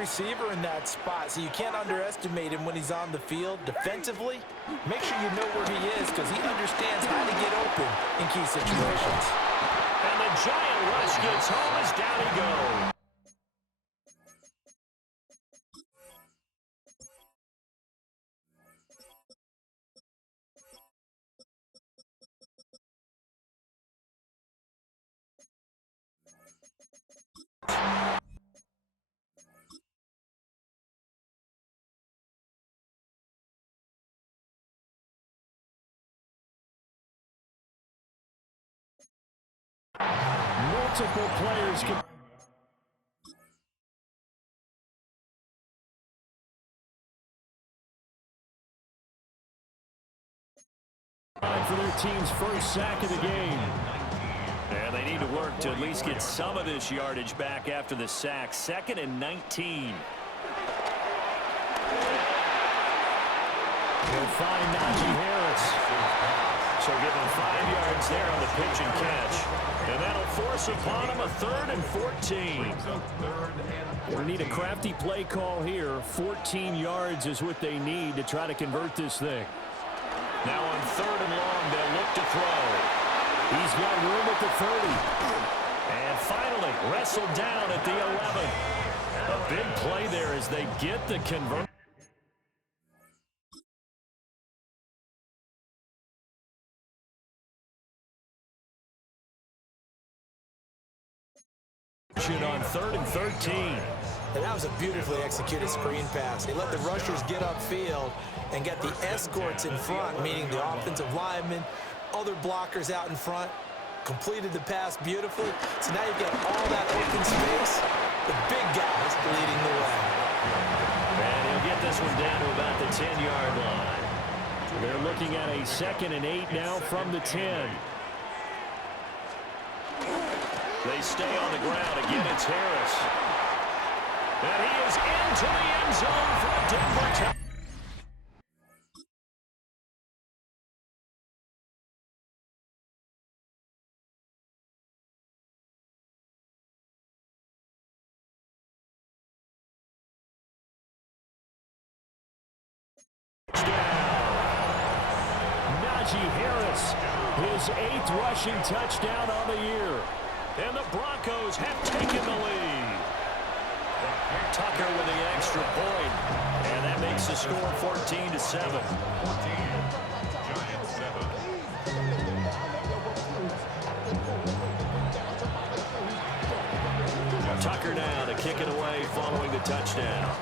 receiver in that spot, so you can't underestimate him when he's on the field. Defensively, make sure you know where he is because he understands how to get open in key situations. And the giant rush gets home as down he goes. Multiple players can... for their team's first sack of the game. And they need to work to at least get some of this yardage back after the sack. 2nd and 19. They'll find Najee Harris. So give him 5 yards there on the pitch and catch. And that'll force upon him a 3rd and 14. They need a crafty play call here. 14 yards is what they need to try to convert this thing. Now on 3rd and long, they'll look to throw. He's got room at the 30. And finally, wrestled down at the 11. A big play there as they get the conversion. On 3rd and 13. And that was a beautifully executed screen pass. They let the rushers get upfield and get the escorts in front, meaning the offensive linemen, other blockers out in front, completed the pass beautifully. So now you get all that open space, the big guys leading the way. And he'll get this one down to about the 10-yard line. They're looking at a 2nd and 8 now from the 10. They stay on the ground. Again, it's Harris. And he is into the end zone for a Denver touchdown. Najee Harris, his 8th rushing touchdown on the year. And the Broncos have taken the lead. Tucker with the extra point. And that makes the score 14-7. Tucker now to kick it away following the touchdown.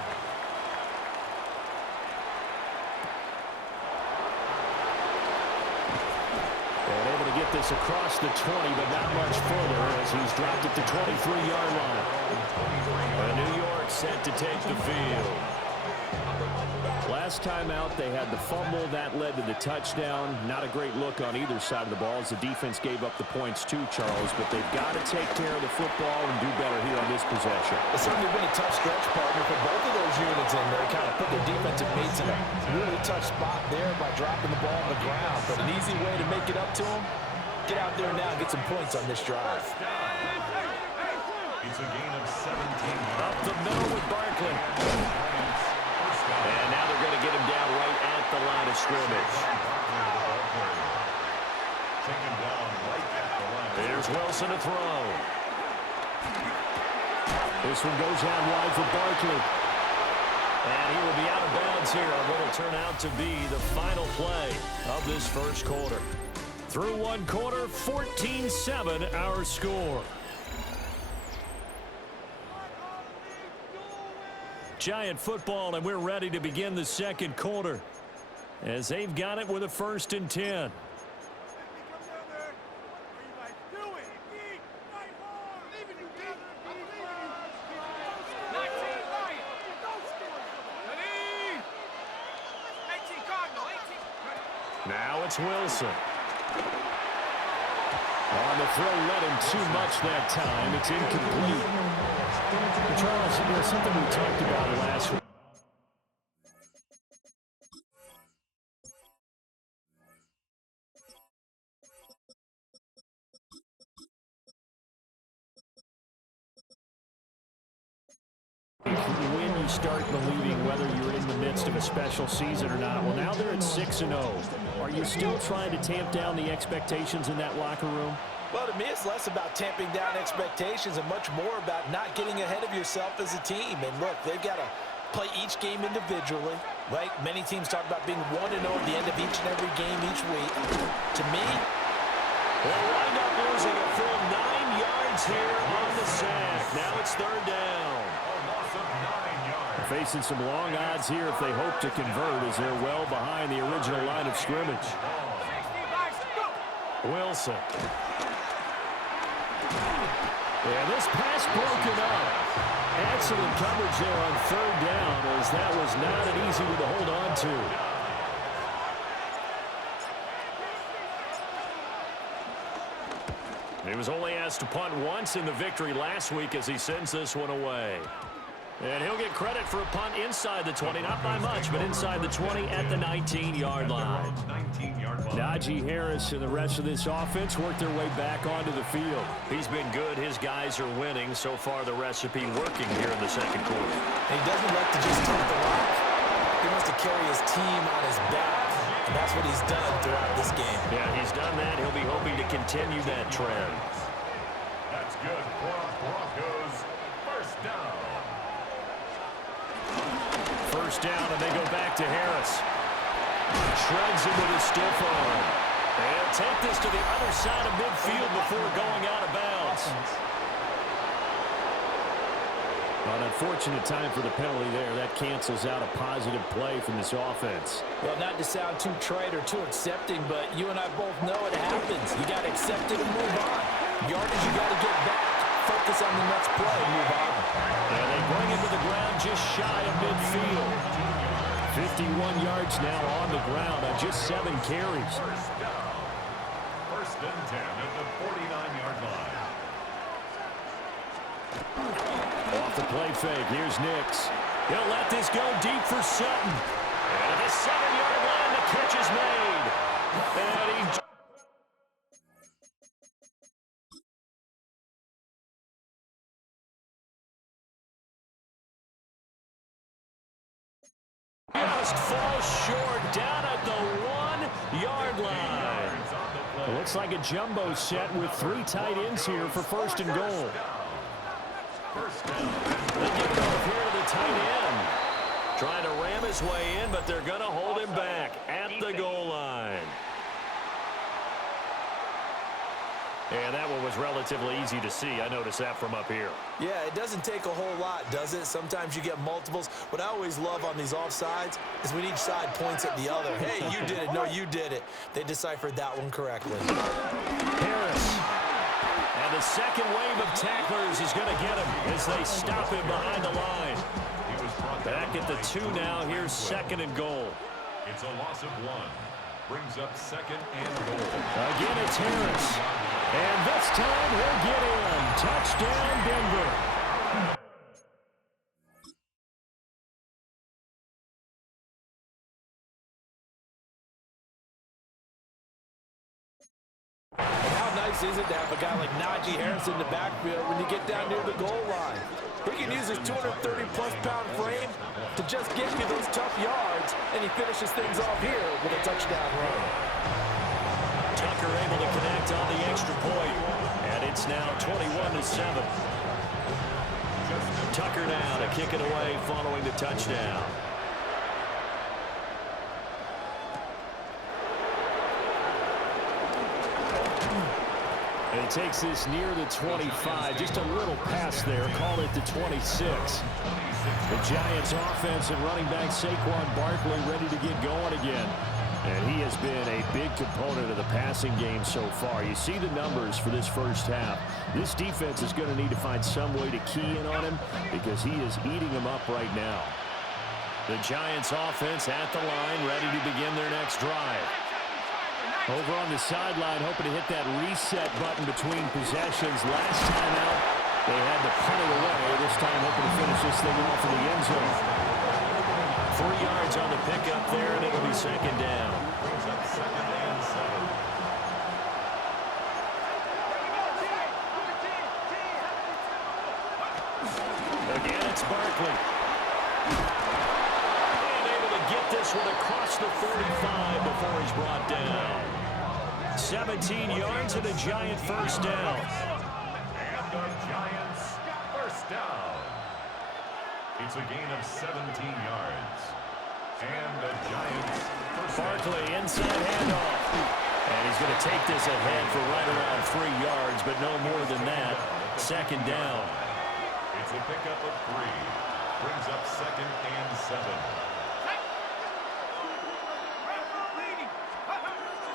Get this across the 20, but not much further as he's dropped it to 23-yard line. New York set to take the field. Last time out, they had the fumble. That led to the touchdown. Not a great look on either side of the ball as the defense gave up the points too, Charles, but they've got to take care of the football and do better here on this possession. It's certainly been a tough stretch, partner, for both of those units in there. Kind of put their defensive mates in a really tough spot there by dropping the ball on the ground, but an easy way to make it up to them. Get out there now and get some points on this drive. It's a gain of 17. Up the middle with Barkley. And now they're going to get him down right at the line of scrimmage. Here's Wilson to throw. This one goes out wide for Barkley. And he will be out of bounds here on what will turn out to be the final play of this first quarter. Through one quarter, 14-7 our score. Giant football, and we're ready to begin the second quarter as they've got it with a 1st and 10. Now it's Wilson. On the throw, led him too much that time. It's incomplete. Charles, you know, something we talked about last week. When restart believing whether you're in the midst of a special season or not. Well, now they're at 6-0. Are you still trying to tamp down the expectations in that locker room? Well, to me, it's less about tamping down expectations and much more about not getting ahead of yourself as a team. And look, they've got to play each game individually, right? Many teams talk about being 1-0 at the end of each and every game each week. To me, they'll wind up losing a full 9 yards here on the sack. Now it's third down. They're facing some long odds here if they hope to convert, as they're well behind the original line of scrimmage. Wilson. And this pass broken up. Excellent coverage there on third down, as that was not an easy one to hold on to. He was only asked to punt once in the victory last week as he sends this one away. And he'll get credit for a punt inside the 20, not by much, but inside the 20 at the 19-yard line. Najee Harris and the rest of this offense work their way back onto the field. He's been good. His guys are winning. So far, the recipe working here in the second quarter. And he doesn't like to just take the rock. He wants to carry his team on his back. And that's what he's done throughout this game. Yeah, he's done that. He'll be hoping to continue that trend. That's good for Broncos. First down. First down, and they go back to Harris. Shreds him with his stiff arm. They'll take this to the other side of midfield before going out of bounds. An unfortunate time for the penalty there. That cancels out a positive play from this offense. Well, not to sound too trite or too accepting, but you and I both know it happens. You got to accept it and move on. Yardage, you got to get back. Focus on the next play and move on. And they bring him to the ground just shy of midfield. 51 yards now on the ground on just 7 carries. First and 10 at the 49-yard line. Off the play fake, here's Nix. He'll let this go deep for Sutton. And at the 7-yard line, the catch is made. And he just falls short down at the 1-yard line. It looks like a jumbo set with 3 tight ends here for first and goal. They give it off here to the tight end. Trying to ram his way in, but they're going to hold him back at the goal line. And that one was relatively easy to see. I noticed that from up here. Yeah, it doesn't take a whole lot, does it? Sometimes you get multiples. What I always love on these offsides is when each side points at the other. Hey, you did it. No, you did it. They deciphered that one correctly. Harris. And the second wave of tacklers is going to get him as they stop him behind the line. Back at the 2 now. Here's second and goal. It's a loss of 1. Brings up second and goal. Again, it's Harris. And this time he'll get in. Touchdown, Denver. And how nice is it to have a guy like Najee Harris in the backfield when you get down near the goal line? He can use his 230-plus pound frame to just get you those tough yards, and he finishes things off here with a touchdown run. Tucker able to connect on the extra point, and it's now 21-7. Tucker now to kick it away following the touchdown. And he takes this near the 25. Just a little pass there. Call it the 26. The Giants offense and running back Saquon Barkley ready to get going again. And he has been a big component of the passing game so far. You see the numbers for this first half. This defense is going to need to find some way to key in on him because he is eating them up right now. The Giants offense at the line, ready to begin their next drive. Over on the sideline, hoping to hit that reset button between possessions. Last time out, they had to punt it away. This time, hoping to finish this thing off in the end zone. 3 yards on the pickup there, and it'll be second down. Again, it's Barkley. this one across the 45 before he's brought down. 17 yards and a Giant first down. And the Giants first down. It's a gain of 17 yards. And the Giants first down. Barkley inside handoff. And he's going to take this ahead for right around 3 yards, but no more than that. Second down. It's a pickup of 3. Brings up 2nd and 7.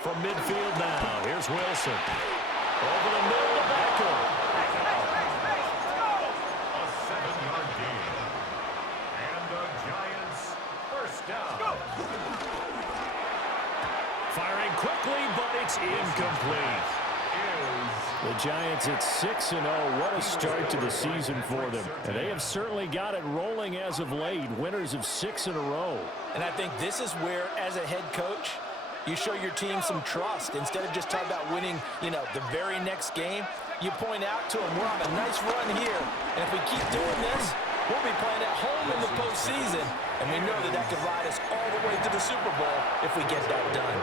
From midfield now, here's Wilson. Over the middle to Beckham. A 7-yard gain. And the Giants first down. Firing quickly, but it's incomplete. The Giants at 6-0. What a start to the season for them. And they have certainly got it rolling as of late. Winners of 6 in a row. And I think this is where, as a head coach, you show your team some trust. Instead of just talking about winning, the very next game, you point out to them, we're on a nice run here. And if we keep doing this, we'll be playing at home in the postseason. And we know that could ride us all the way to the Super Bowl if we get that done.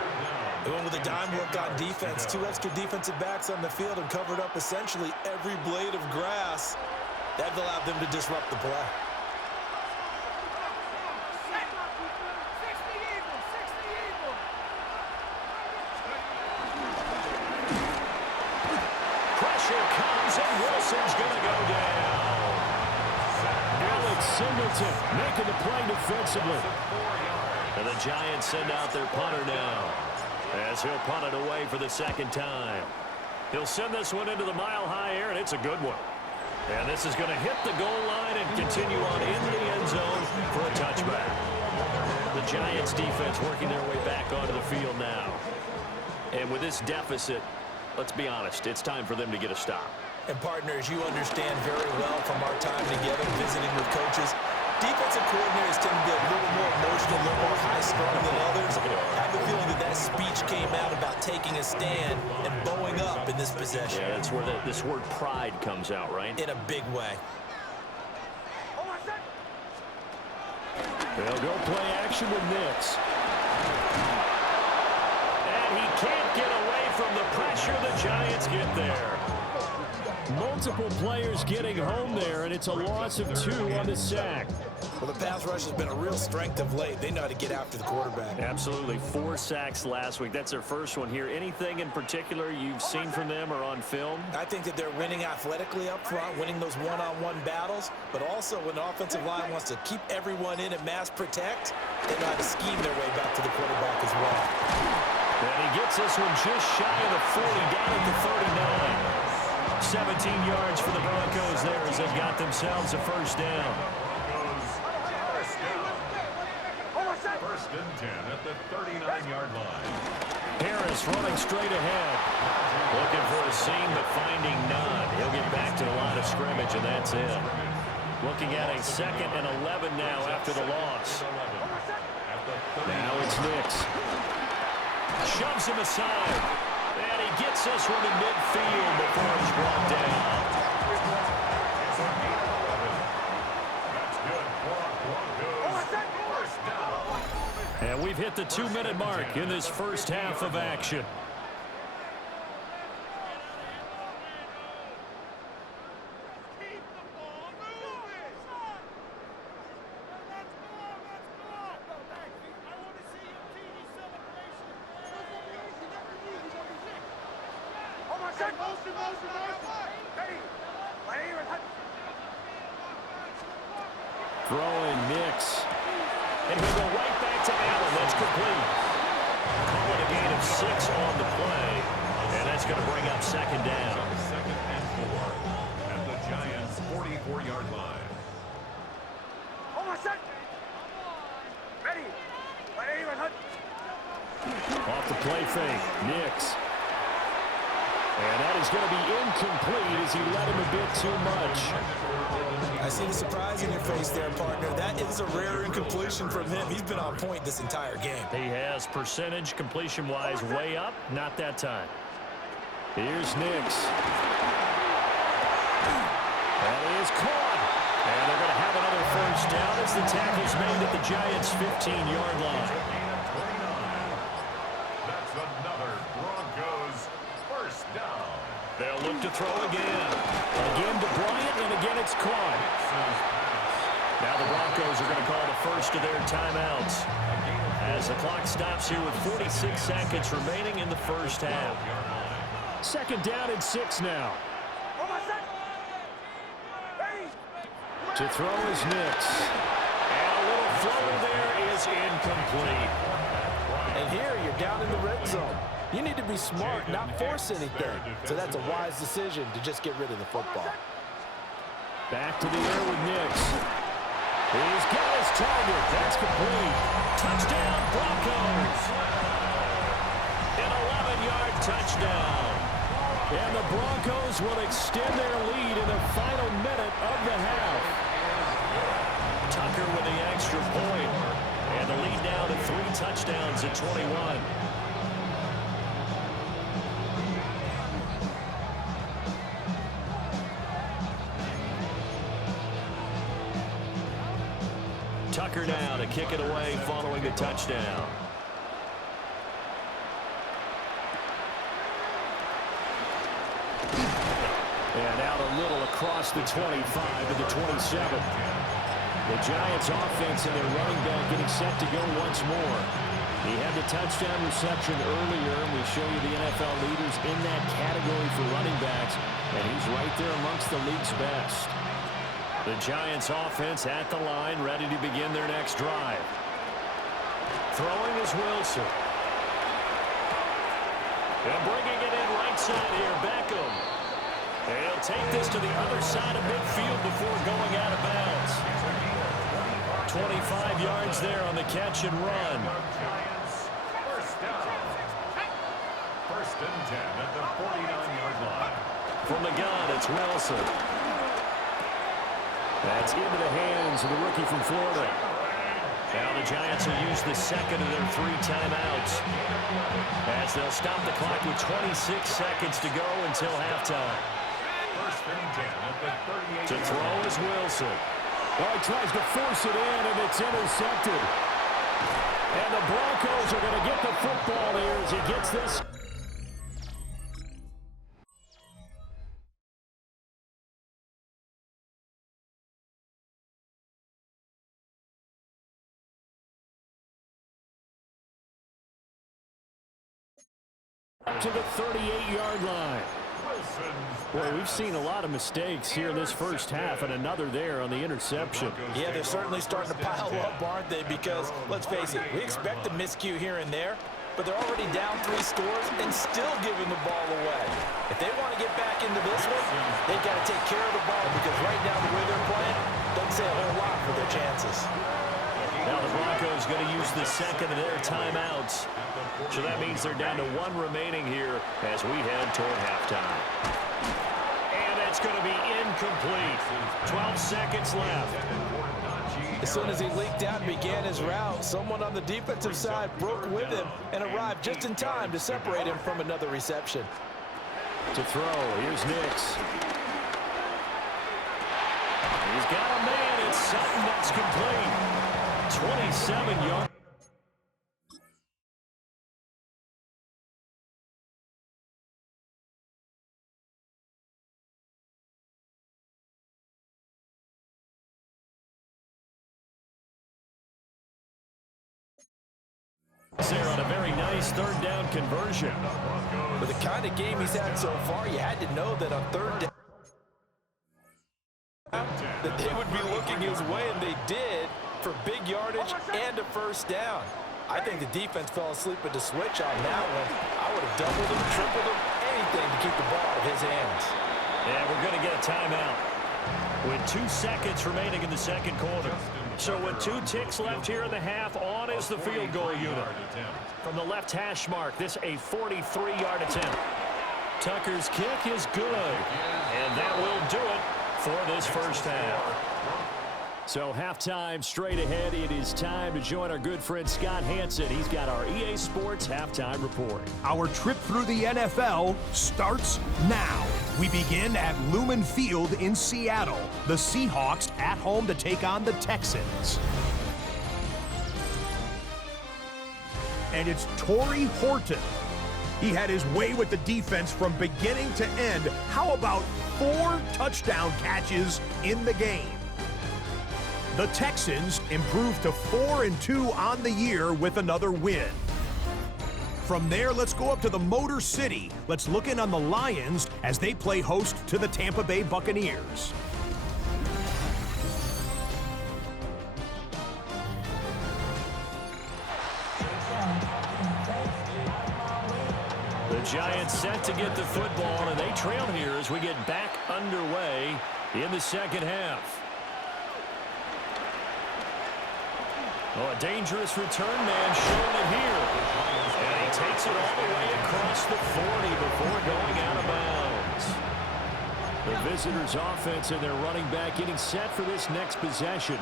They went with a dime look on defense. 2 extra defensive backs on the field and covered up essentially every blade of grass. That allowed them to disrupt the play. Pressure comes and Wilson's going to go down. Alex Singleton making the play defensively. And the Giants send out their punter now, as he'll punt it away for the second time. He'll send this one into the mile-high air, and it's a good one. And this is going to hit the goal line and continue on into the end zone for a touchback. The Giants defense working their way back onto the field now. And with this deficit, let's be honest, it's time for them to get a stop. And partners, you understand very well from our time together visiting with coaches, defensive coordinators tend to be a little more emotional, a little more high-strung than others. I have a feeling that speech came out about taking a stand and bowing up in this possession. Yeah, that's where this word pride comes out, right? In a big way. They'll go play action with Nix. And he can't get away from the pressure. The Giants get there. Multiple players getting home there, and it's a loss of 2 on the sack. Well, the pass rush has been a real strength of late. They know how to get after the quarterback. Absolutely. 4 sacks last week. That's their first one here. Anything in particular you've seen from them or on film? I think that they're winning athletically up front, winning those one-on-one battles, but also when the offensive line wants to keep everyone in and mass protect, they know how to scheme their way back to the quarterback as well. And he gets this one just shy of the 40, down at the 39. 17 yards for the Broncos there as they've got themselves a first down. First and 10 at the 39-yard line. Harris running straight ahead. Looking for a seam, but finding none. He'll get back to the line of scrimmage, and that's it. Looking at a 2nd and 11 now after the loss. Now it's Nix. Shoves him aside. And he gets this one in midfield before he's brought down. And we've hit the 2-minute mark in this first half of action. Throwing Nix. And he'll go right back to Allen. That's complete. Call it a gain of 6 on the play. And that's going to bring up second down. 2nd and 4 at the Giants' 44-yard line. Off the play fake. Nix. And that is going to be incomplete as he let him a bit too much. I see the surprise in your face there, partner. That is a rare incompletion from him. He's been on point this entire game. He has percentage completion-wise way up. Not that time. Here's Nix. That is caught. And they're going to have another first down as the tackle's made at the Giants' 15-yard line. That's another Broncos first down. They'll look to throw again. Again to Bryant, and again it's caught. Now the Broncos are going to call the first of their timeouts as the clock stops here with 46 seconds remaining in the first half. Second down and 6 now. To throw is Nix. And a little floater there is incomplete. And here you're down in the red zone. You need to be smart, not force anything. So that's a wise decision to just get rid of the football. Back to the air with Nix. He's got his target. That's complete. Touchdown, Broncos. An 11-yard touchdown. And the Broncos will extend their lead in the final minute of the half. Tucker with the extra point. And the lead now to 3 touchdowns at 21. Tucker now to kick it away following the touchdown. And out a little across the 25 to the 27. The Giants offense and their running back getting set to go once more. He had the touchdown reception earlier, and we show you the NFL leaders in that category for running backs, and he's right there amongst the league's best. The Giants offense at the line, ready to begin their next drive. Throwing is Wilson. And bringing it in right side here, Beckham. And he'll take this to the other side of midfield before going out of bounds. 25 yards there on the catch and run. First down. First and 10 at the 49-yard line. From the gun, it's Wilson. That's into the hands of the rookie from Florida. Now the Giants will use the second of their 3 timeouts as they'll stop the clock with 26 seconds to go until halftime. First and 10 at the 38. To throw is Wilson. Oh, he tries to force it in, and it's intercepted. And the Broncos are going to get the football here as he gets this. Up to the 38-yard line. Boy, we've seen a lot of mistakes here in this first half, and another there on the interception. Yeah, they're certainly starting to pile up, aren't they? Because, let's face it, we expect a miscue here and there, but they're already down 3 scores and still giving the ball away. If they want to get back into this one, they've got to take care of the ball because right now the way they're playing doesn't say a whole lot for their chances. Now the Broncos going to use the second of their timeouts. So that means they're down to 1 remaining here as we head toward halftime. And it's going to be incomplete. 12 seconds left. As soon as he leaked out and began his route, someone on the defensive side broke with him and arrived just in time to separate him from another reception. To throw, here's Nix. He's got a man. It's Sutton that's complete. 27 yards. There on a very nice 3rd down conversion. With the kind of game he's had so far, you had to know that on 3rd down that they would be looking his way, and they did, for big yardage and a first down. I think the defense fell asleep at the switch on that one. I would have doubled him, tripled him, anything to keep the ball out of his hands. Yeah, we're going to get a timeout with 2 seconds remaining in the second quarter. So with 2 ticks left here in the half, on is the field goal unit. From the left hash mark, this a 43-yard attempt. Tucker's kick is good, and that will do it for this first half. So halftime straight ahead. It is time to join our good friend Scott Hansen. He's got our EA Sports halftime report. Our trip through the NFL starts now. We begin at Lumen Field in Seattle. The Seahawks at home to take on the Texans. And it's Torrey Horton. He had his way with the defense from beginning to end. How about 4 touchdown catches in the game? The Texans improved to 4-2 on the year with another win. From there, let's go up to the Motor City. Let's look in on the Lions as they play host to the Tampa Bay Buccaneers. The Giants set to get the football, and they trail here as we get back underway in the second half. Oh, a dangerous return man showing it here. And he takes it all the way across the 40 before going out of bounds. The visitors' offense and their running back getting set for this next possession.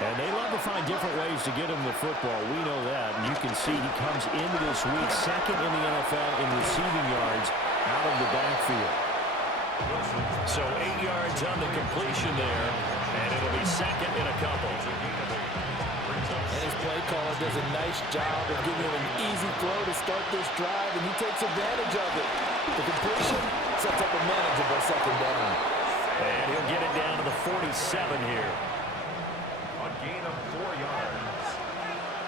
And they love to find different ways to get him the football. We know that. And you can see he comes into this week second in the NFL in receiving yards out of the backfield. So 8 yards on the completion there. And it'll be second in a couple. And his play caller does a nice job of giving him an easy throw to start this drive, and he takes advantage of it. The completion sets up a manageable second down. And he'll get it down to the 47 here. A gain of 4 yards.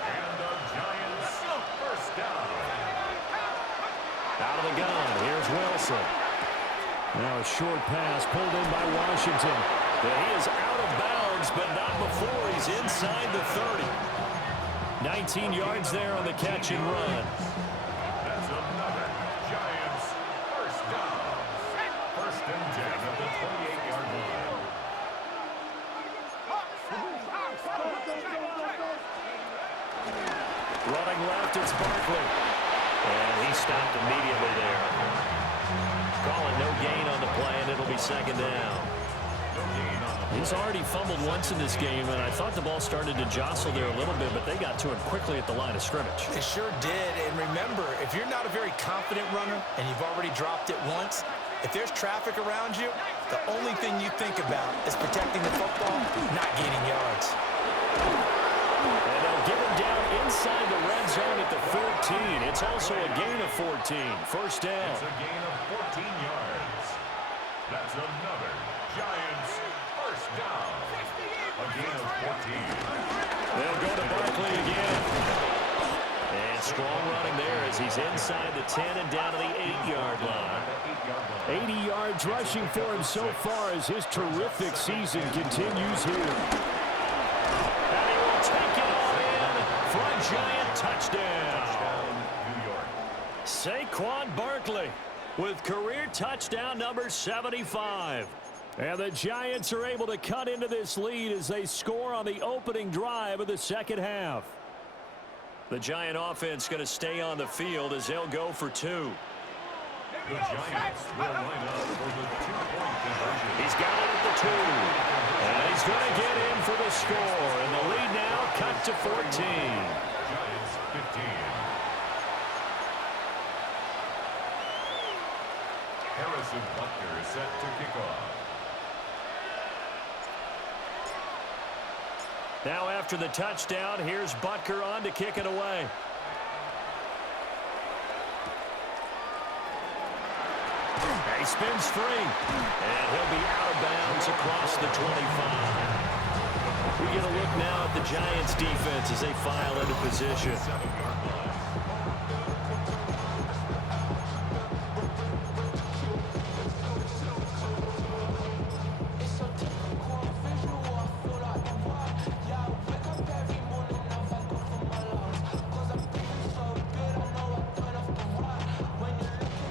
And the Giants first down. Out of the gun, here's Wilson. Now a short pass pulled in by Washington. But he is out of bounds, but not before he's inside the 30. 19 yards there on the catch and run. That's another Giants first down. First and 10 at the 28-yard line. Running left, it's Barkley. And he stopped immediately there. Calling no gain on the play, and it'll be second down. He's already fumbled once in this game, and I thought the ball started to jostle there a little bit, but they got to him quickly at the line of scrimmage. They sure did. And remember, if you're not a very confident runner and you've already dropped it once, if there's traffic around you, the only thing you think about is protecting the football, not gaining yards. And they'll get him down inside the red zone at the 14. It's also a gain of 14. First down. It's a gain of 14 yards. That's another Giants first down. A gain of 14. They'll go to Barkley again. And strong running there as he's inside the 10 and down to the 8-yard line. 80 yards rushing for him so far as his terrific season continues here. And he will take it all in for a Giant touchdown. New York. Saquon Barkley with career touchdown number 75. And the Giants are able to cut into this lead as they score on the opening drive of the second half. The Giant offense going to stay on the field as they'll go for 2. The Giants will line up for the 2-point conversion. He's got it at the 2. And he's going to get in for the score. And the lead now cut to 14. Giants 15. Harrison Butker is set to kick off. Now after the touchdown, here's Butker on to kick it away. He spins free. And he'll be out of bounds across the 25. We get a look now at the Giants defense as they file into position.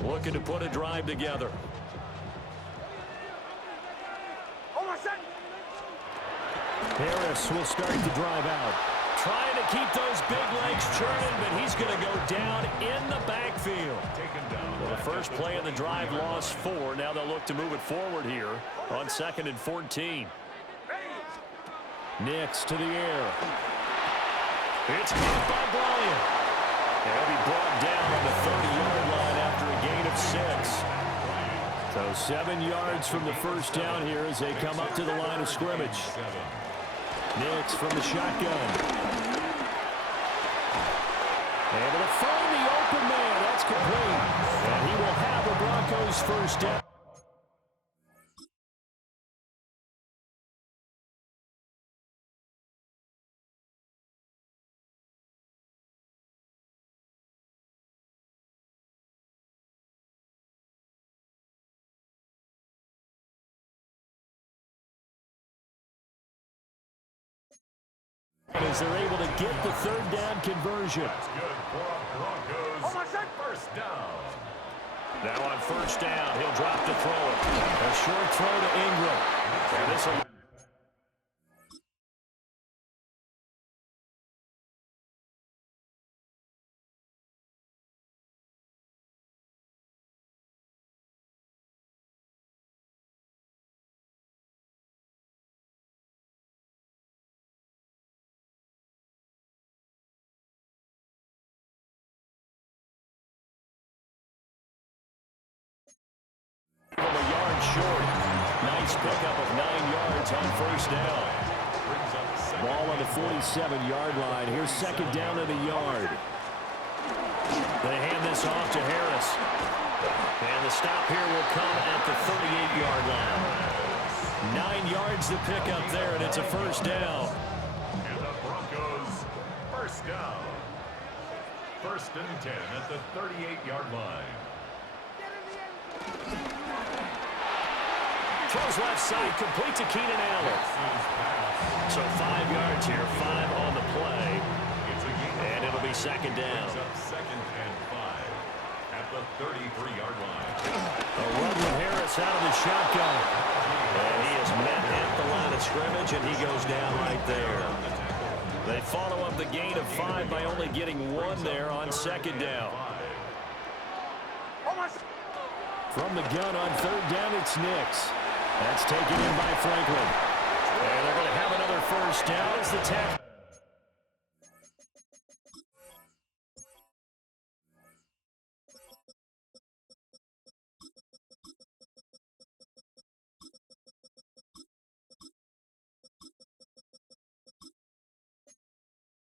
Looking to put a drive together. Harris will start the drive out. Trying to keep those big legs churning, but he's going to go down in the backfield. Well, the first play of the drive lost 4. Now they'll look to move it forward here on 2nd and 14. Nix to the air. It's caught by Bryant. And he'll be brought down on the 30-yard line after a gain of 6. So 7 yards from the first down here as they come up to the line of scrimmage. Nix from the shotgun. Able to find the open man. That's complete. And he will have the Broncos first down. As they're able to get the third down conversion. That's good for Broncos. First down. Now on first down, he'll drop to throw it. A short throw to Ingram. And this will... a yard short. Nice pickup of 9 yards on first down. Ball on the 47-yard line. Here's second down at a yard. They hand this off to Harris. And the stop here will come at the 38-yard line. 9 yards to pick up there, and it's a first down. And the Broncos first down. First and 10 at the 38-yard line. Throws left side, complete to Keenan Allen. So 5 yards here, 5 on the play. And it'll be second down. Second and 5 at the 33-yard line. A run with Harris out of the shotgun. And he is met at the line of scrimmage, and he goes down right there. They follow up the gain of 5 by only getting 1 there on second down. From the gun on third down, it's Nix. That's taken in by Franklin. And they're going to have another first down as the tackle.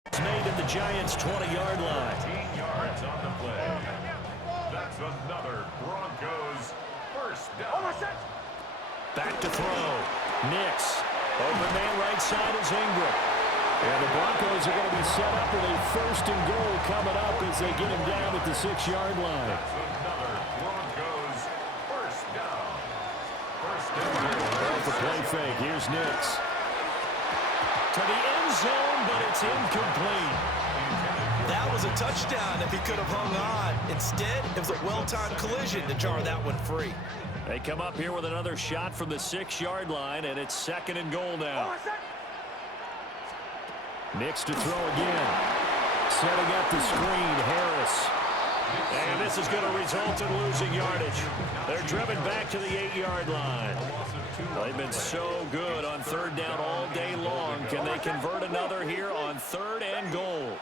It's made at the Giants' 20-yard line. 15 yards on the play. That's another Broncos first down. Back to throw. Nix. Open man right side is Ingram. And the Broncos are going to be set up with a first and goal coming up as they get him down at the 6-yard line. That's another Broncos first down. First down. There's the play fake. Here's Nix. To the end zone, but it's incomplete. That was a touchdown if he could have hung on. Instead, it was a well-timed collision to jar that one free. They come up here with another shot from the 6-yard line, and it's second and goal now. Nix to throw again. Setting up the screen, Harris. And this is going to result in losing yardage. They're driven back to the 8-yard line. They've been so good on third down all day long. Can they convert another here on third and goal?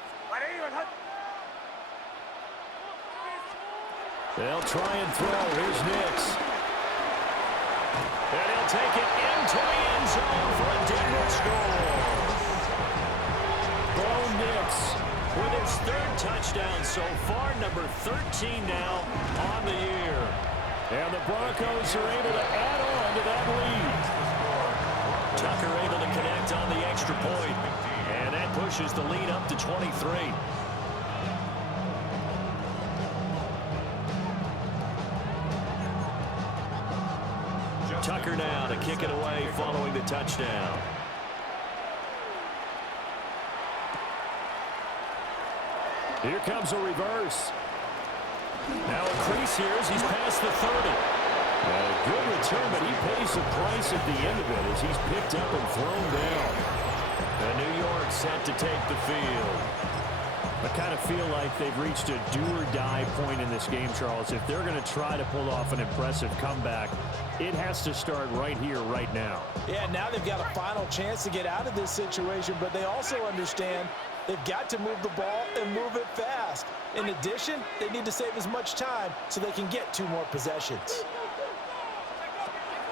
They'll try and throw. Here's Nix. And he'll take it into the end zone for a Denver score. Bo Nix with his third touchdown so far, number 13 now on the year. And the Broncos are able to add on to that lead. Tucker able to connect on the extra point. And that pushes the lead up to 23. Tucker now to kick it away following the touchdown. Here comes a reverse. Now a crease here as he's past the 30. A good return, but he pays the price at the end of it as he's picked up and thrown down. And New York set to take the field. I kind of feel like they've reached a do-or-die point in this game, Charles. If they're going to try to pull off an impressive comeback, it has to start right here, right now. Yeah, now they've got a final chance to get out of this situation, but they also understand they've got to move the ball and move it fast. In addition, they need to save as much time so they can get 2 more possessions.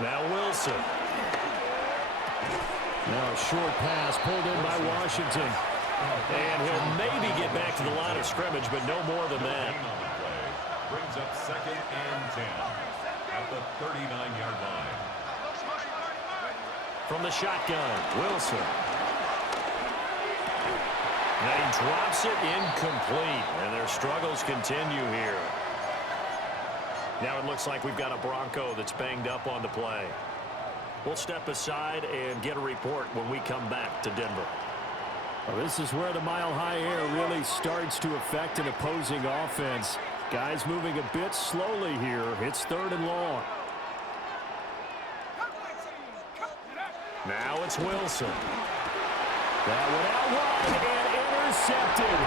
Now Wilson. Now a short pass pulled in by Washington. And he'll maybe get back to the line of scrimmage, but no more than that. Brings up 2nd and 10 at the 39-yard line. From the shotgun, Wilson. And he drops it incomplete, and their struggles continue here. Now it looks like we've got a Bronco that's banged up on the play. We'll step aside and get a report when we come back to Denver. Well, this is where the mile-high air really starts to affect an opposing offense. Guys moving a bit slowly here. It's 3rd and long. Now it's Wilson. That one out wide and intercepted.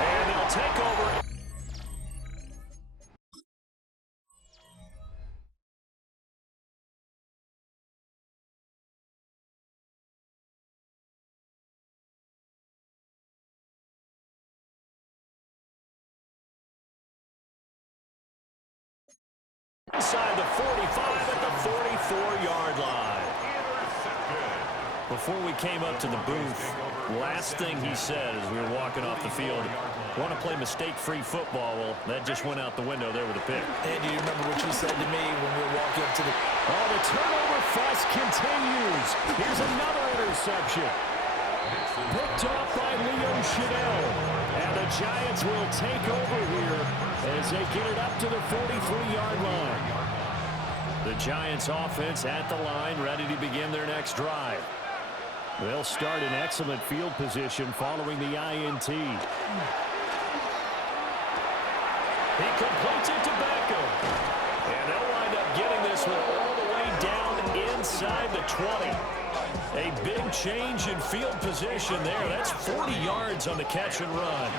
And they'll take over. Inside the 45 at the 44-yard line. Before we came up to the booth, last thing he said as we were walking off the field, want to play mistake-free football. Well, that just went out the window there with a pick. Andy, you remember what you said to me when we were walking up to the... Oh, the turnover fuss continues. Here's another interception. Picked off by Leo Chanel. And the Giants will take over here as they get it up to the 43-yard line. The Giants offense at the line, ready to begin their next drive. They'll start in excellent field position following the INT. He completes it to Beckham. And they'll wind up getting this one all the way down inside the 20. A big change in field position there. That's 40 yards on the catch and run.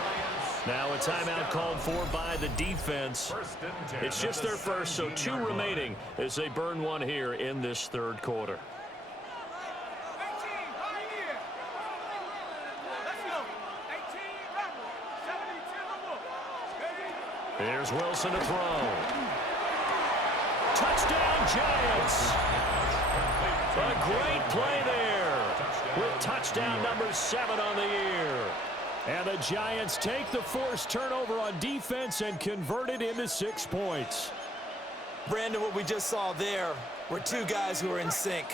Now a timeout called for by the defense. It's just their first, so 2 remaining as they burn one here in this 3rd quarter. There's Wilson to throw. Touchdown, Giants. A great play there with touchdown number 7 on the year. And the Giants take the forced turnover on defense and convert it into 6 points. Brandon, what we just saw there were 2 guys who are in sync.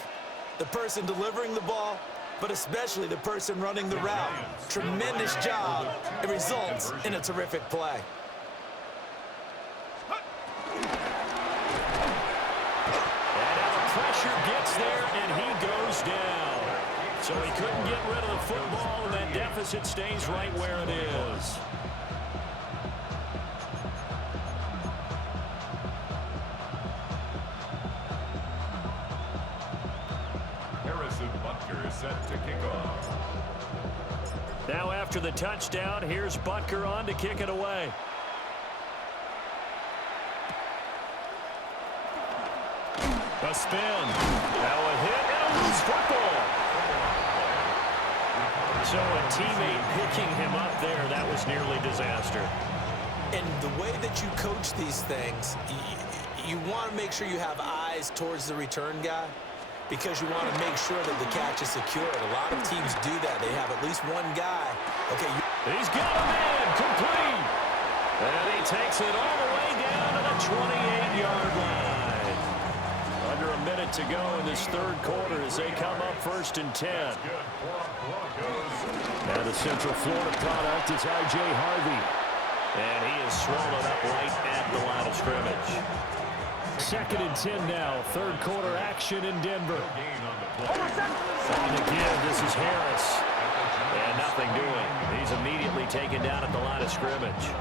The person delivering the ball, but especially the person running the route. Tremendous job. It results in a terrific play. Gets there, and he goes down. So he couldn't get rid of the football, and that deficit stays right where it is. Harrison Butker is set to kick off. Now after the touchdown, here's Butker on to kick it away. A spin. Now a hit and a loose football. So a teammate picking him up there, that was nearly disaster. And the way that you coach these things, you want to make sure you have eyes towards the return guy because you want to make sure that the catch is secured. A lot of teams do that. They have at least one guy. Okay, he's got a man complete. And he takes it all the way down to the 28-yard line. Under a minute to go in this 3rd quarter as they come up 1st and 10. And the Central Florida product is R.J. Harvey. And he is swallowed up right at the line of scrimmage. 2nd and 10 now. 3rd quarter action in Denver. And again, this is Harris. And nothing doing. He's immediately taken down at the line of scrimmage.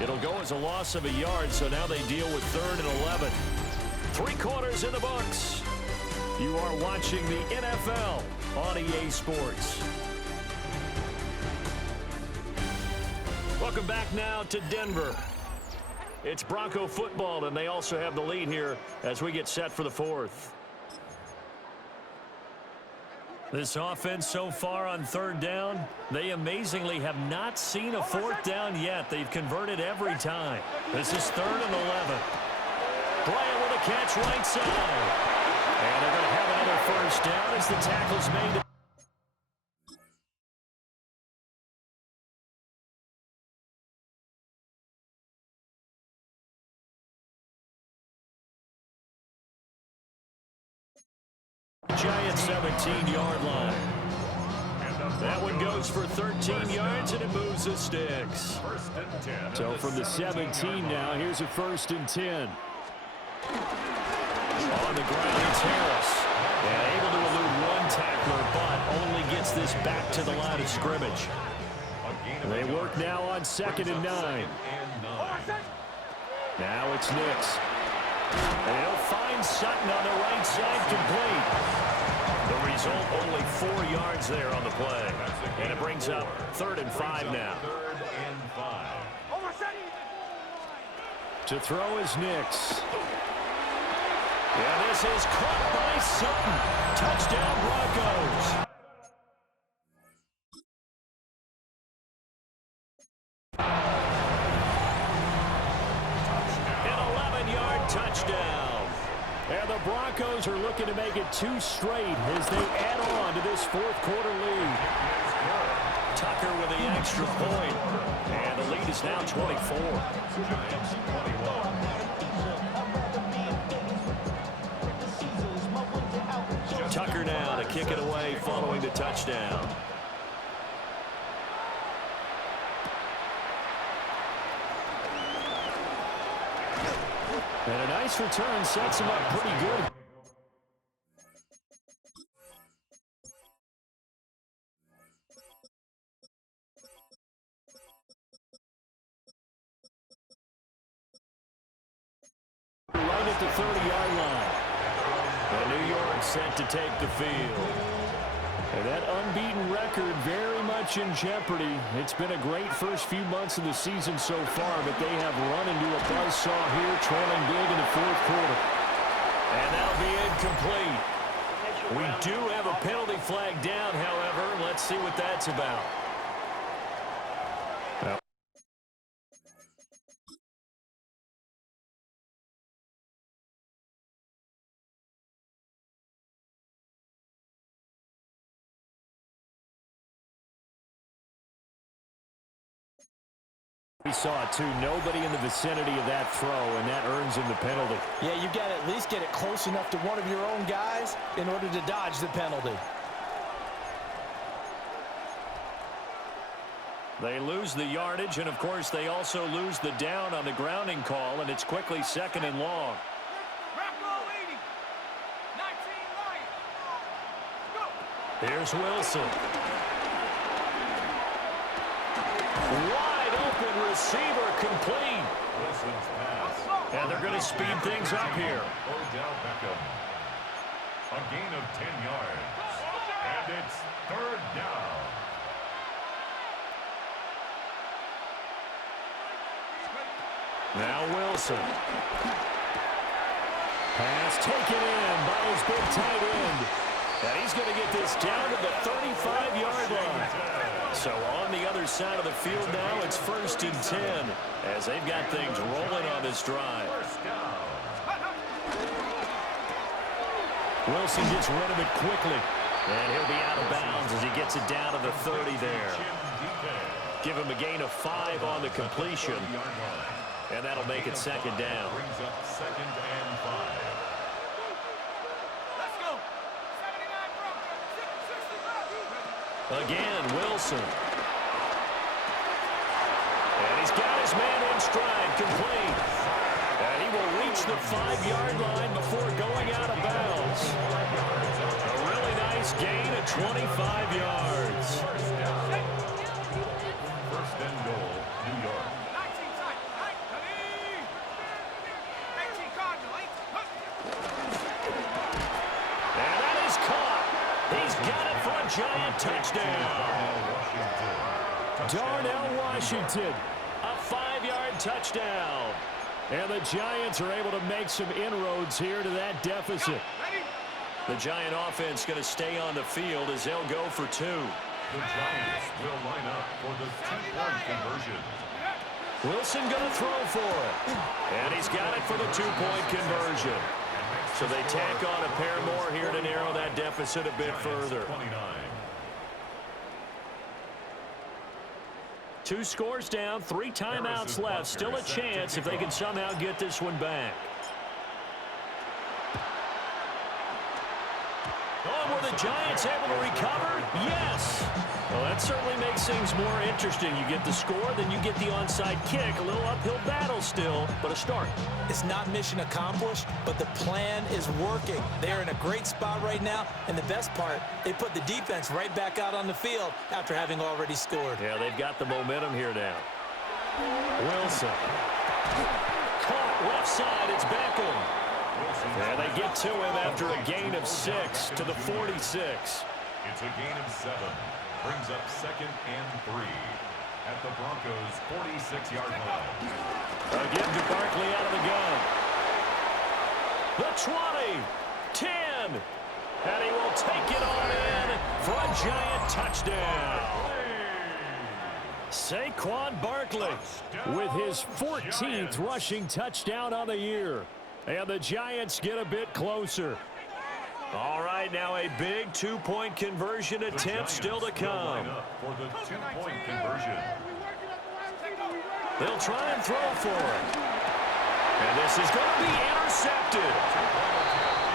It'll go as a loss of a yard, so now they deal with 3rd and 11. 3 quarters in the books. You are watching the NFL on EA Sports. Welcome back now to Denver. It's Bronco football, and they also have the lead here as we get set for the 4th. This offense so far on 3rd down, they amazingly have not seen a 4th down yet. They've converted every time. This is 3rd and 11. Bryant with a catch right side. And they're going to have another first down as the tackle's made. Giants 17-yard line. That one goes for 13 yards, and it moves the sticks. So from the 17 now, here's a 1st and 10. On the ground, it's Harris. And able to elude one tackler, but only gets this back to the line of scrimmage. They work now on 2nd and 9. Now it's Nix. And he'll find Sutton on the right side, complete. The result, only 4 yards there on the play. And it brings up 3rd and 5 now. To throw is Nix. And this is caught by Sutton. Touchdown, Broncos. An 11-yard touchdown. And the Broncos are looking to make it 2 straight as they add on to this 4th quarter lead. Tucker with the extra point. And the lead is now 24. Giants 21. Tucker now to kick it away following the touchdown. And a nice return sets him up pretty good. Right at the 30-yard line. And New York set to take the field. And that unbeaten record very much in jeopardy. It's been a great first few months of the season so far, but they have run into a buzzsaw here, trailing big in the 4th quarter. And that'll be incomplete. We do have a penalty flag down, however. Let's see what that's about. We saw it, too. Nobody in the vicinity of that throw, and that earns him the penalty. Yeah, you got to at least get it close enough to one of your own guys in order to dodge the penalty. They lose the yardage, and, of course, they also lose the down on the grounding call, and it's quickly 2nd and long. Here's Wilson. Wide open receiver complete. Wilson's pass. And they're going to speed things up here. Odell Beckham. A gain of 10 yards. And it's 3rd down. Now Wilson. Pass taken in by his big tight end. And he's going to get this down to the 35-yard line. So on the other side of the field now, it's 1st and 10 as they've got things rolling on this drive. Wilson gets rid of it quickly. And he'll be out of bounds as he gets it down to the 30 there. Give him a gain of 5 on the completion. And that'll make it 2nd down. Brings up 2nd and 5. Again, Wilson. And he's got his man in stride, complete. And he will reach the 5-yard line before going out of bounds. A really nice gain of 25 yards. 1st and goal, New York. And that is caught. He's got it for a Giant touchdown. Darnell Washington, a 5-yard touchdown. And the Giants are able to make some inroads here to that deficit. The Giant offense going to stay on the field as they'll go for 2. The Giants will line up for the 2-point conversion. Wilson going to throw for it. And he's got it for the two-point conversion. So they tack on a pair more here to narrow that deficit a bit further. 2 scores down, 3 timeouts left. Still a chance if they can somehow get this one back. Oh, were the Giants able to recover? Yes. Well, that certainly makes things more interesting. You get the score, then you get the onside kick. A little uphill battle still, but a start. It's not mission accomplished, but the plan is working. They're in a great spot right now, and the best part, they put the defense right back out on the field after having already scored. Yeah, they've got the momentum here now. Wilson. Caught left side. It's Beckham. And they get to him after a gain of 6 to the 46. It's a gain of 7. Brings up 2nd and 3 at the Broncos' 46-yard line. Again to Barkley out of the gun. The 20, 10, and he will take it on in for a Giant touchdown. Saquon Barkley with his 14th rushing touchdown on the year. And the Giants get a bit closer. All right, now a big two-point conversion attempt still to come. For the two-point conversion. They'll try and throw for it. And this is going to be intercepted.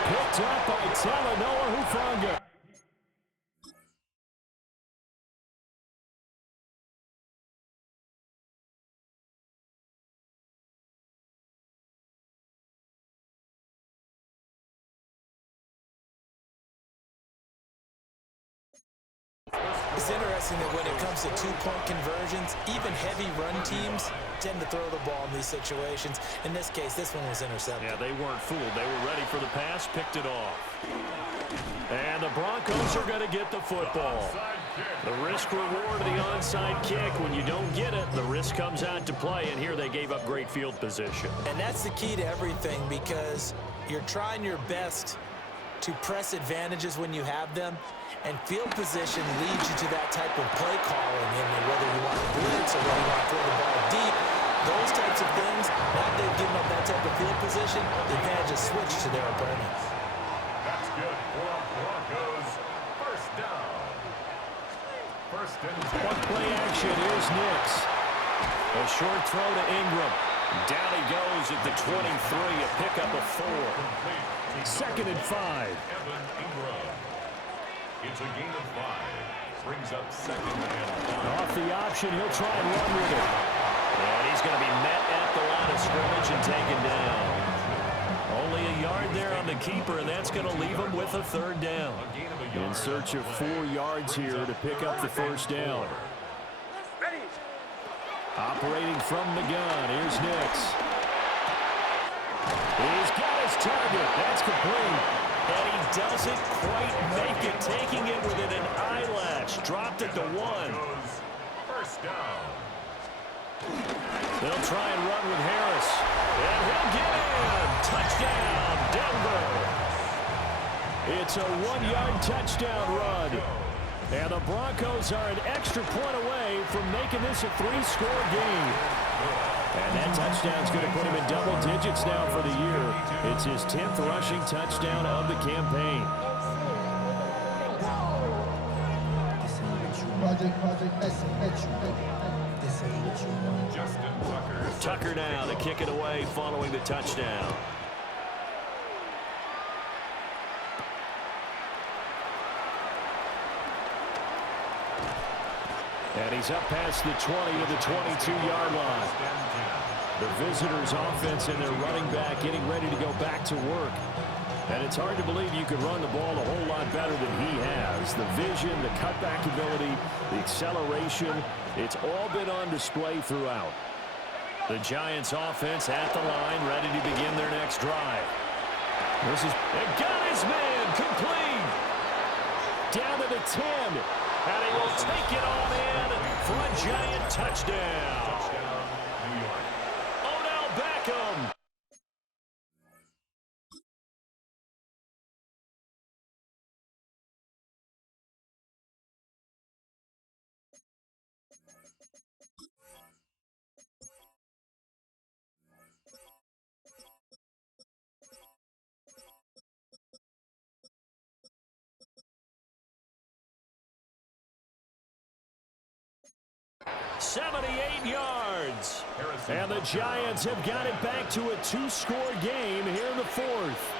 Picked up by Talanoa Hufanga. It's interesting that when it comes to two-point conversions, even heavy run teams tend to throw the ball in these situations. In this case, this one was intercepted. Yeah, they weren't fooled. They were ready for the pass, picked it off. And the Broncos are going to get the football. The risk-reward of the onside kick. When you don't get it, the risk comes out to play, and here they gave up great field position. And that's the key to everything, because you're trying your best to press advantages when you have them, and field position leads you to that type of play calling, and whether you want to blitz or whether you want to throw the ball deep, those types of things, now that they've given up that type of field position, the advantage is switched to their opponents. That's good for Broncos. First down. First and 10. One play action. Here's Nix. A short throw to Ingram. Down he goes at the 23, a pickup of 4. 2nd and 5. Evan Ingram. It's a gain of 5. Brings up 2nd and 5. Off the option, he'll try and run with it. And he's going to be met at the line of scrimmage and taken down. Only a yard there on the keeper, and that's going to leave him with a 3rd down. In search of 4 yards here to pick up the first down. Operating from the gun, here's Nix. He's got his target. That's complete. And he doesn't quite make it, taking it within an eyelash. Dropped it to 1. First down. They'll try and run with Harris. And he'll get in. Touchdown, Denver. It's a 1-yard touchdown run. And the Broncos are an extra point away from making this a 3-score game. And that touchdown's going to put him in double digits now for the year. It's his 10th rushing touchdown of the campaign. Justin Tucker. Tucker now to kick it away following the touchdown. And he's up past the 20 to the 22-yard line. The visitors' offense and their running back getting ready to go back to work. And it's hard to believe you could run the ball a whole lot better than he has. The vision, the cutback ability, the acceleration, it's all been on display throughout. The Giants' offense at the line, ready to begin their next drive. This is, and got his man, complete. Down to the 10. And he will take it on in for a Giant touchdown. Odell Beckham. 78 yards. And the Giants have got it back to a 2-score game here in the fourth.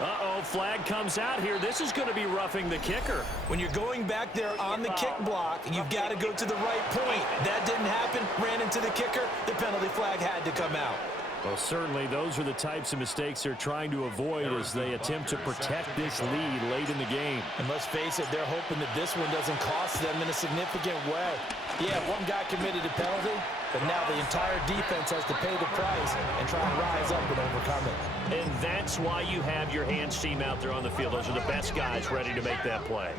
Uh-oh, flag comes out here. This is going to be roughing the kicker. When you're going back there on the kick block, you've got to go to the right point. That didn't happen. Ran into the kicker. The penalty flag had to come out. Well, certainly those are the types of mistakes they're trying to avoid as they attempt to protect this lead late in the game. And let's face it, they're hoping that this one doesn't cost them in a significant way. Yeah, one guy committed a penalty, but now the entire defense has to pay the price and try and rise up and overcome it. And that's why you have your hands team out there on the field. Those are the best guys ready to make that play.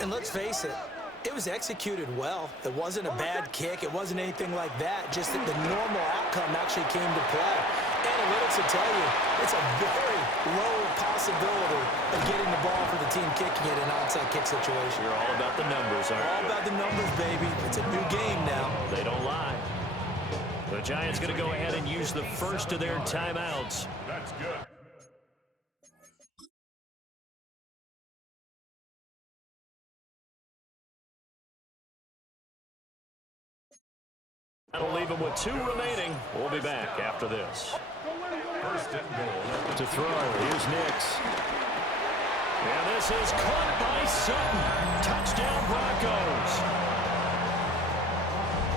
And let's face it, it was executed well. It wasn't a bad kick. It wasn't anything like that. Just that the normal outcome actually came to play. Analytics will tell you it's a very low possibility of getting the ball for the team kicking it in an onside kick situation. You're all about the numbers, aren't you? All about the numbers, baby. It's a new game now. They don't lie. The Giants going to go ahead and use the first of their timeouts. That's good. That'll leave them with 2 remaining. We'll be back after this. First and goal. To throw, here's Nix. And this is caught by Sutton. Touchdown Broncos.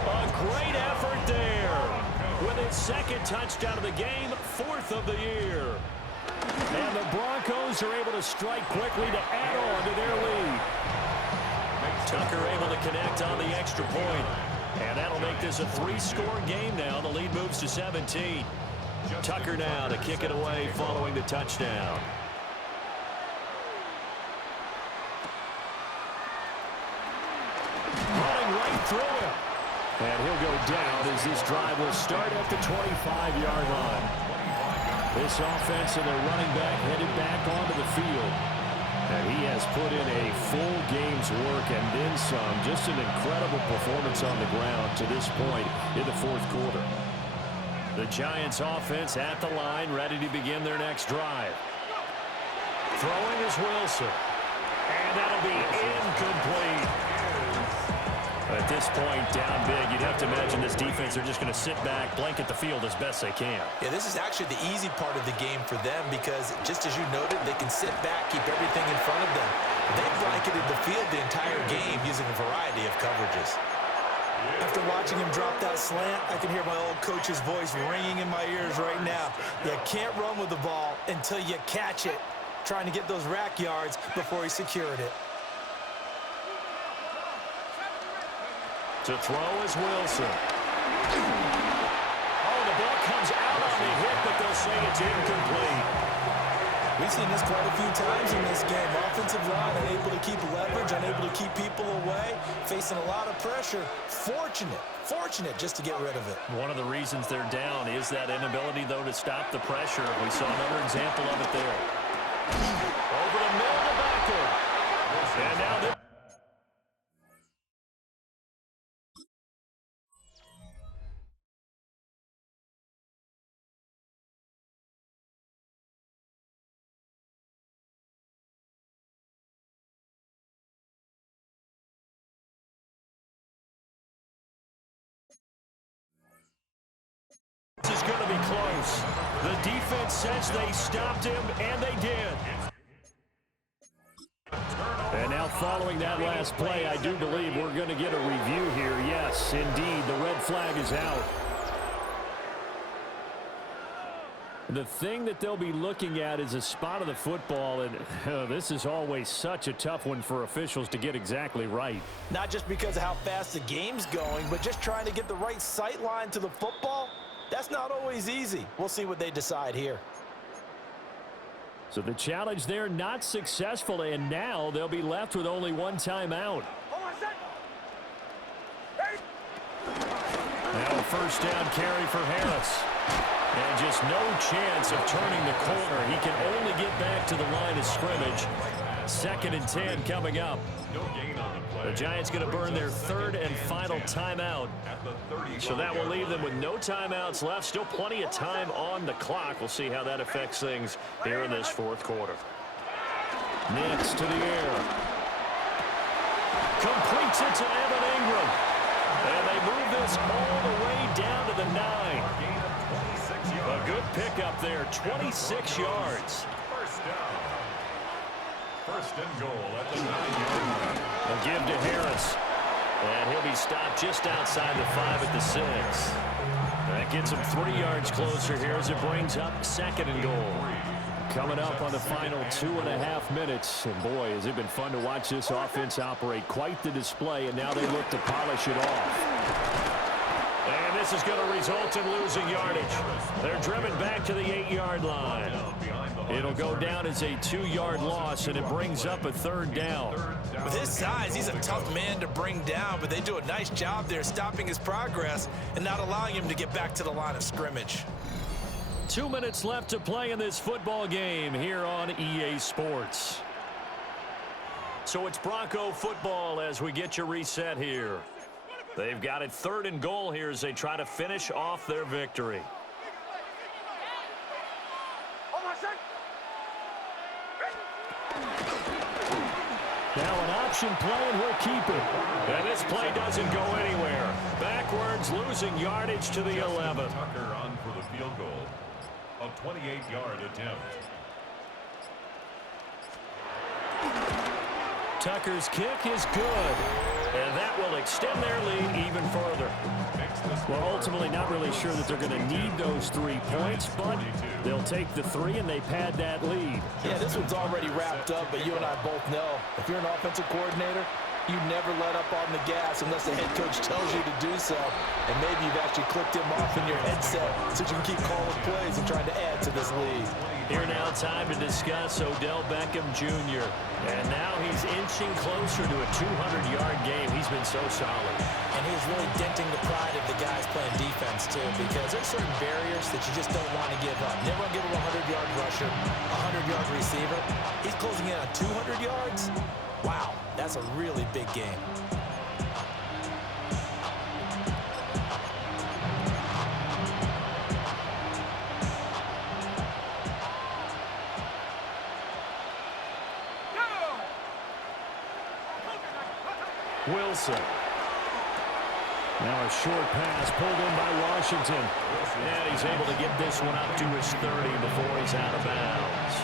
A great effort there. With his second touchdown of the game, 4th of the year. And the Broncos are able to strike quickly to add on to their lead. Tucker able to connect on the extra point. And that'll make this a 3-score game now. The lead moves to 17. Tucker now to kick it away following the touchdown. Running right through him. And he'll go down as this drive will start at the 25-yard line. This offense and their running back headed back onto the field. And he has put in a full game's work and then some. Just an incredible performance on the ground to this point in the fourth quarter. The Giants offense at the line, ready to begin their next drive. Throwing is Wilson. And that'll be incomplete. At this point, down big, you'd have to imagine this defense, they're just going to sit back, blanket the field as best they can. Yeah, this is actually the easy part of the game for them because, just as you noted, they can sit back, keep everything in front of them. They've blanketed the field the entire game using a variety of coverages. After watching him drop that slant, I can hear my old coach's voice ringing in my ears right now. You can't run with the ball until you catch it, trying to get those rack yards before he secured it. To throw is Wilson. Oh, the ball comes out on the hit, but they'll say it's incomplete. We've seen this quite a few times in this game. Offensive line unable to keep leverage, unable to keep people away, facing a lot of pressure. Fortunate just to get rid of it. One of the reasons they're down is that inability, though, to stop the pressure. We saw another example of it there. Over the middle to Backer. And now they're... This is going to be close. The defense says they stopped him, and they did. And now following that last play, I do believe we're going to get a review here. Yes, indeed, the red flag is out. The thing that they'll be looking at is a spot of the football, and this is always such a tough one for officials to get exactly right. Not just because of how fast the game's going, but just trying to get the right sight line to the football. That's not always easy. We'll see what they decide here. So the challenge there not successful, and now they'll be left with only one timeout. Now a first down carry for Harris. And just no chance of turning the corner. He can only get back to the line of scrimmage. 2nd and 10 coming up. The Giants going to burn their 3rd and final timeout. So that will leave them with no timeouts left. Still plenty of time on the clock. We'll see how that affects things here in this 4th quarter. Nix to the air. Completes it to Evan Ingram. And they move this all the way down to the 9. A good pickup there, 26 yards. First down. First and goal at the 9-yard line. A give to Harris. And he'll be stopped just outside the 5 at the 6. That gets him 3 yards closer here as it brings up 2nd and goal. Coming up on the final 2.5 minutes. And boy, has it been fun to watch this offense operate. Quite the display, and now they look to polish it off. And this is going to result in losing yardage. They're driven back to the 8-yard line. It'll go down as a 2-yard loss, and it brings up a 3rd down. With his size, he's a tough man to bring down, but they do a nice job there stopping his progress and not allowing him to get back to the line of scrimmage. 2 minutes left to play in this football game here on EA Sports. So it's Bronco football as we get you reset here. They've got it 3rd and goal here as they try to finish off their victory. Now an option play, and he'll keep it. And this play doesn't go anywhere. Backwards, losing yardage to the 11. Tucker on for the field goal. A 28-yard attempt. Tucker's kick is good. And that will extend their lead even further. Well, ultimately not really sure that they're going to need those 3 points, but they'll take the 3 and they pad that lead. Yeah, this one's already wrapped up, but you and I both know if you're an offensive coordinator, you never let up on the gas unless the head coach tells you to do so. And maybe you've actually clicked him off in your headset so you can keep calling plays and trying to add to this lead. Here now, time to discuss Odell Beckham Jr. And now he's inching closer to a 200-yard game. He's been so solid. And he's really denting the pride of the guys playing defense, too, because there's certain barriers that you just don't want to give up. Never give him a 100-yard rusher, a 100-yard receiver. He's closing in on 200 yards. Wow, that's a really big game. Wilson. Now a short pass pulled in by Washington. And he's able to get this one up to his 30 before he's out of bounds.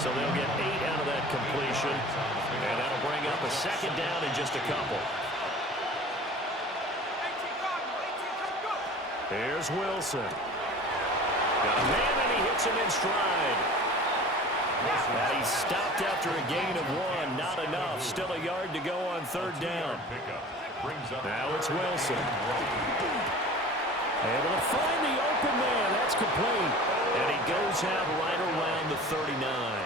So they'll get 8 out of that completion. And that'll bring up a 2nd down in just a couple. Here's Wilson. Got a man, and he hits him in stride. And he's stopped after a gain of 1. Not enough. Still a yard to go on 3rd down. Now it's Wilson. Able to find the open man. That's complete. And he goes out right around the 39.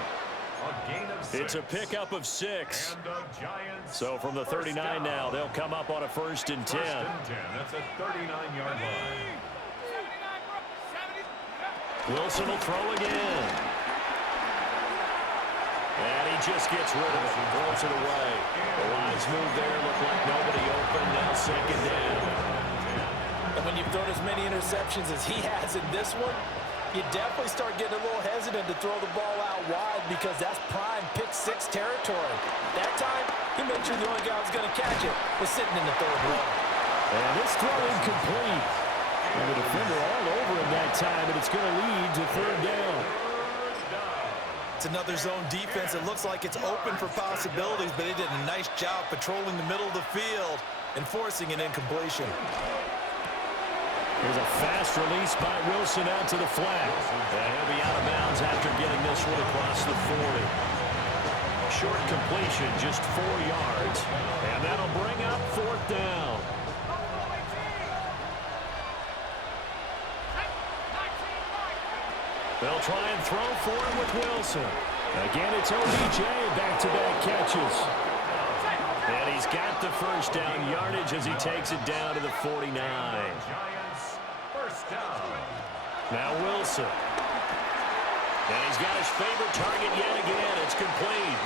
It's a pickup of 6. So from the 39 now, they'll come up on a 1st and 10. That's a 39-yard line. Wilson will throw again. And he just gets rid of it and throws it away. The lines move there. Look like nobody open. Now 2nd down. And when you've thrown as many interceptions as he has in this one, you definitely start getting a little hesitant to throw the ball out wide because that's prime pick-6 territory. That time, he made sure the only guy who was going to catch it was sitting in the 3rd row. And this throw incomplete. And the defender all over him that time, and it's going to lead to 3rd down. It's another zone defense. It looks like it's open for possibilities, but they did a nice job patrolling the middle of the field and forcing an incompletion. Here's a fast release by Wilson out to the flat. And he'll be out of bounds after getting this one across the 40. Short completion, just 4 yards. And that'll bring up 4th down. They'll try and throw for him with Wilson. Again, it's OBJ, back-to-back catches. And he's got the 1st down yardage as he takes it down to the 49. First down. Now Wilson. And he's got his favorite target yet again. It's complete.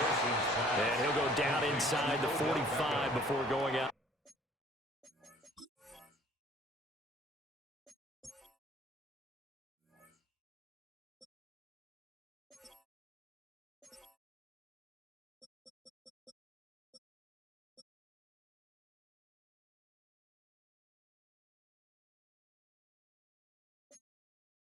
And he'll go down inside the 45 before going out.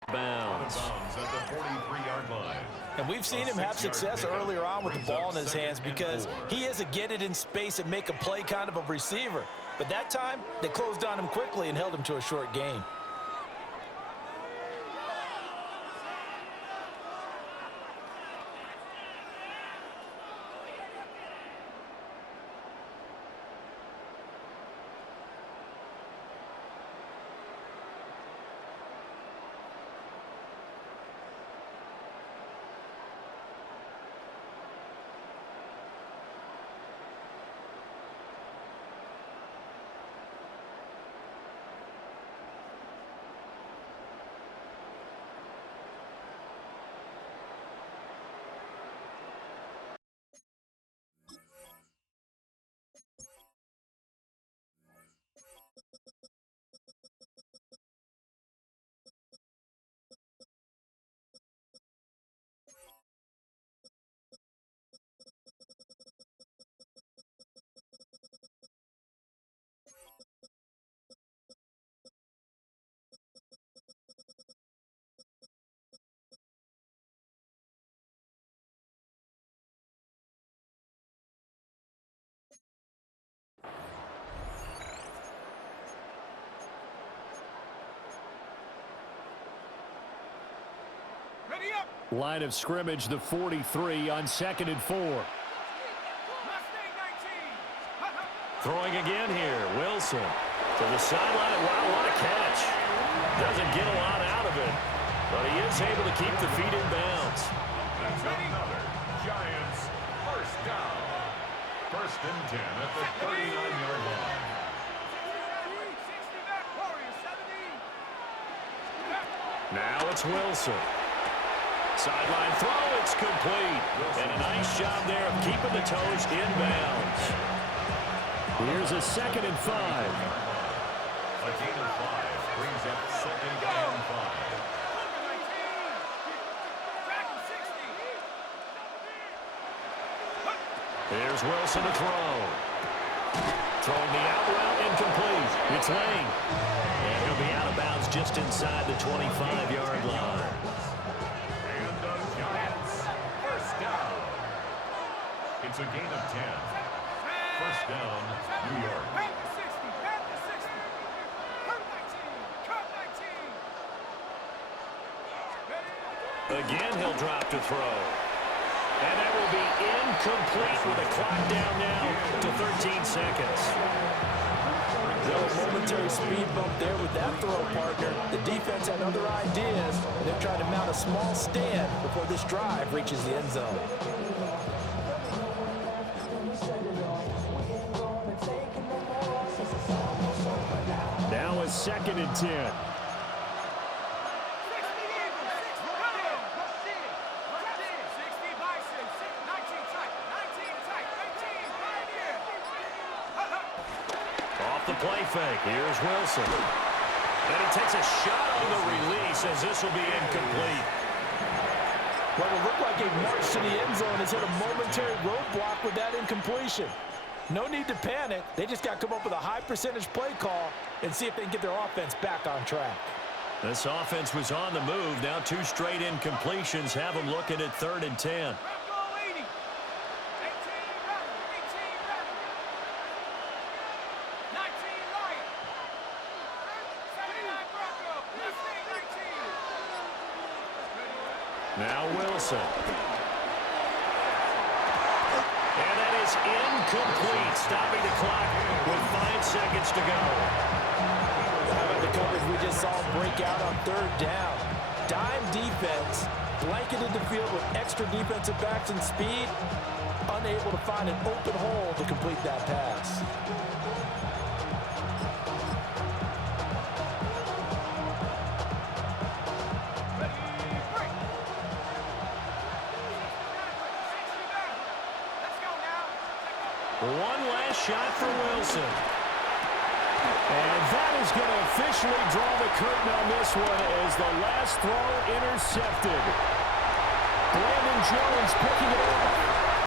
Bounds. At the 43-yard line. And we've seen him have success earlier on with the ball in his hands because he is a get it in space and make a play kind of a receiver. But that time, they closed on him quickly and held him to a short gain. Line of scrimmage, the 43 on 2nd and 4. Throwing again here, Wilson. To the sideline, wow, what a catch. Doesn't get a lot out of it, but he is able to keep the feet in bounds. That's another Giants first down. 1st and 10 at the 39-yard line. Now it's Wilson. Sideline throw, it's complete. And a nice job there of keeping the toes in bounds. Here's a 2nd and 5. A gain of 5 brings up 2nd and 5. Here's Wilson to throw. Throwing the out route, incomplete. It's Lane. And he'll be out of bounds just inside the 25-yard line. And the Giants first down. It's a gain of 10. First down, New York. Again, he'll drop to throw. And that will be incomplete with the clock down now to 13 seconds. Little momentary speed bump there with that throw, partner. The defense had other ideas, and they're trying to mount a small stand before this drive reaches the end zone. Now a 2nd and 10. Off the play fake. Here's Wilson. And he takes a shot on the release as this will be incomplete. What will look like a march to the end zone has hit a momentary roadblock with that incompletion. No need to panic. They just got to come up with a high percentage play call and see if they can get their offense back on track. This offense was on the move. Now 2 straight incompletions have them looking at 3rd and 10. Now Wilson. And that is incomplete, stopping the clock with 5 seconds to go. How about the coverage we just saw break out on 3rd down? Dime defense, blanketed the field with extra defensive backs and speed, unable to find an open hole to complete that pass. One last shot for Wilson. And that is going to officially draw the curtain on this one as the last throw intercepted. Brandon Jones picking it off.